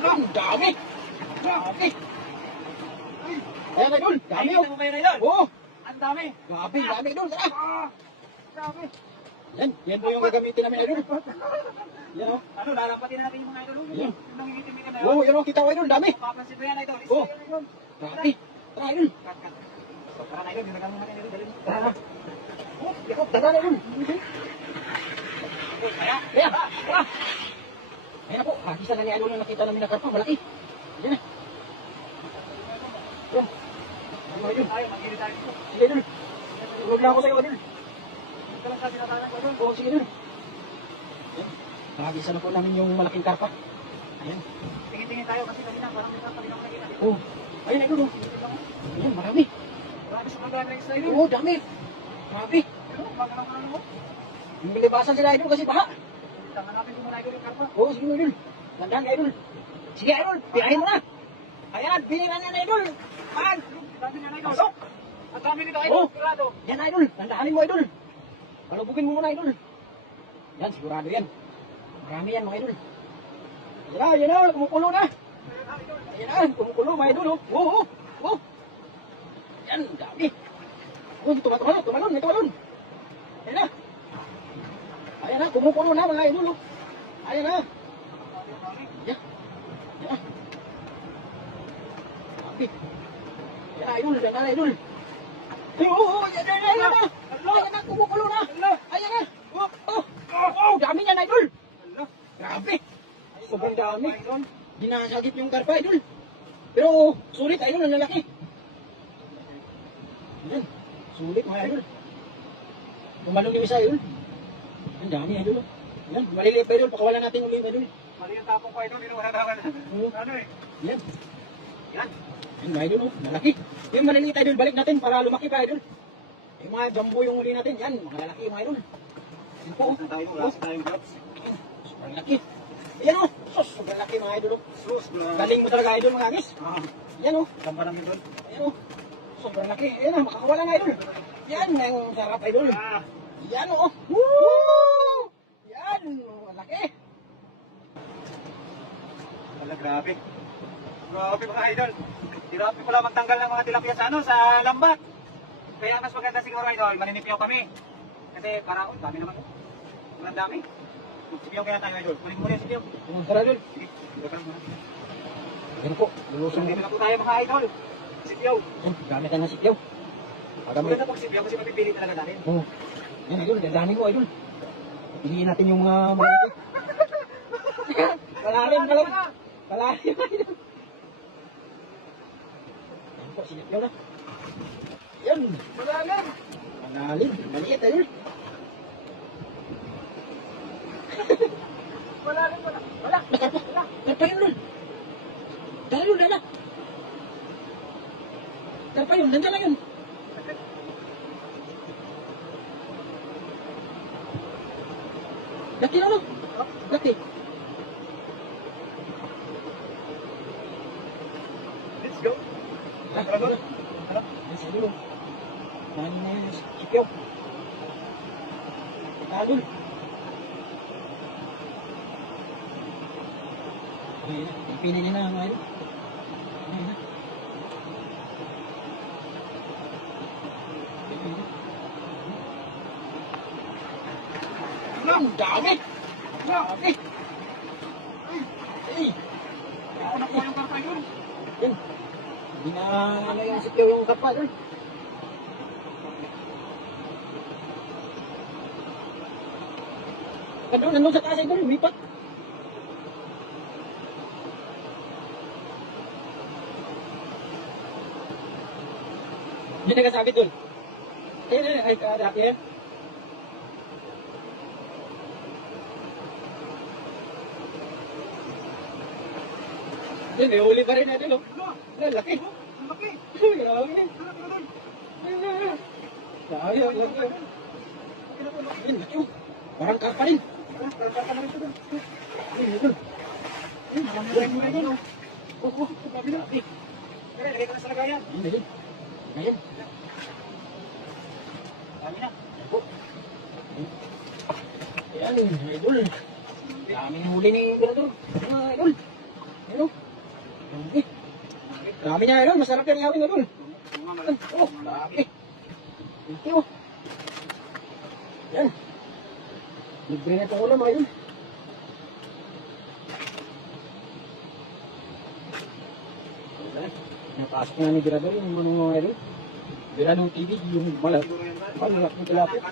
Ang dami. Grabe. Ayan, idol. Dami, oh. Nakikita mo ba yun, idol? Oo. Ang dami. Grabe, dami, idol. Tara. Dami. Yan po yung gagamitin namin, idol. Yan, oh. Ano, lalampatin natin yung mga idol. Yan. Yung nangingitim-itim na yun. Oo, yan, oh. Kita ko, idol. Dami. Papansin mo yan, idol. Isa Oo. yan, idol. Grabe. Tara, idol. Cut, cut. Tara na, idol. Ginagawa natin, idol. Dali mo. Tara. Oh, yakot. Tara, idol. Kaya, Ayan. Tara. Ayan po. Isa na ni idol yung nakita namin na karpa. Malaki. Ayan na. Ayan. Ayan, idol. tayo, mag-iiri tayo dito. Sige, idol. Huwag lang ako sa'yo, idol. Ito lang sa sinatanan ko, idol. Oo, sige, idol. Ayan. Nakagisa na po namin yung malaking karpa. Ayan. Tingin-tingin tayo kasi kanina parang may kapalinaw na kita. Oh. Ayun, idol. Oh. Ayan, marami. Grabe sa mga dami sa idol. Oo, dami. Grabe. Ano, bago lang ano mo. Nilibasan sila, idol, kasi baha. Tangan natin kung mga idol yung karpa. Oo, sige, idol. Tandaan ka, idol. Sige, idol. Pirahin mo na. Ayan, biningan na, idol. Pan. Dami niya, idol. Pasok. Ang dami nito, Oh. idol. Sigurado. Yan, idol. Tandaanin mo, idol. Palubugin mo muna, idol. Yan, sigurado yan. Marami yan, mga idol. Yan na, kumukulo na. Ayan na, kumukulo, mga idol. Oh. Oo, oo. Yan, dami. Oh, tumalon, may tumalon. Ayan na. Ayan na, kumukulo na, mga idol. Oh. Ayan na. Yan. Yan. Dami. Yan, idol. Yan na, idol. Oo, yan na, yan na. Ayan na, kumukulo na. Ayan na. Oh, dami niyan, idol. Grabe. Sobrang dami. Dinasagip yung karpa, idol. Pero, sulit, idol, ang lalaki. Yan. Sulit, mga idol. Tumalong yung isa, idol. Ang dami, idol. Yan, maliliit pa, idol. Pakawalan natin ulit, idol. Mali ang tapong ko, idol. Hindi mo natawa na. Oo. Ano eh? Yan. Yan. Yan, mga idol, oh. Malaki. Yung maliliit, idol, balik natin para lumaki pa, idol. Yung mga jumbo yung uli natin, yan, mga lalaki, mga idol. Yan po, oh. Saan tayo? Wala sa tayong gloves. Sobrang laki. Yan, oh. Sos, sobrang laki, mga idol, oh. Sus, Galing mo talaga, idol, mga agis. Yan, oh. Gamba ng idol. Ayan o. Sobrang laki. Ayan o. Makakawala nga idol. Yan. Ang sarap idol. Yan o. Woo! Yan. Ang laki. Wala, grabe. Grabe mga idol. Grabe pala magtanggal ng mga tilapia sa ano, sa lambat. Kaya mas maganda siguro idol, maninipyaw kami. Kasi para, oh, dami naman. Walang dami. Magsipiyaw kaya tayo idol. Kunin mo rin sipiyaw. Tara idol. Sige, sige lang muna. Yan po. Lulusong Dito dito. na po tayo mga idol. Sipiyaw. Gamit na sikyaw. Maganda na pag sipiyaw kasi mapipili talaga natin. Oo. Yan idol. Dandanin mo idol. Piliin natin yung mga malaki. Malalim. Malalim idol. Yan po. Sikyaw na. Yan. Malalim. Malalim. Maliit idol. Malalim wala. Wala. Nakarpa. Karpa yun idol. Dala yun, dala. Karpa yun. Nandiyan lang yun. Laki na no? Laki. Let's go. Tara doon. Tara. Yan sa dulo. Nani na yun. Sikyaw. Tara doon. Ayan na. Ipinay niya na mga idol. Ayan na. Ang dami! Dami! Ay! Ako na po yung karpa yun. Yan. Hindi na ano yung sikyaw yung karpa doon. Nandun sa taas idol, lumipat. Hindi nagkasabit doon. Ay, dati yan. Hindi, may huli pa rin natin, oh. Ay, laki. Ang laki. Ay, grabe. Ang laki, idol. Grabe, ang laki. Ayun, laki, oh. Parang karpa rin. Karpa na rin ito doon. Ayun, idol. Ayun, marami rin mo idol. Oh, Grabe na. Kaya, lagay ko na sa lagayan. ayun, ayun. Ayun. Dami na. Oh. Ayan, idol. Daming huli ni Emperador. Idol. Ayun o. Grabe. Dami niya idol, masarap yan ihawin idol. Oh, grabe. Thank you. Yan. Libre na itong ulam mga idol. Napasok na ni Birador yung mga idol. Birador TV, yung malak. Malak yung tilapia.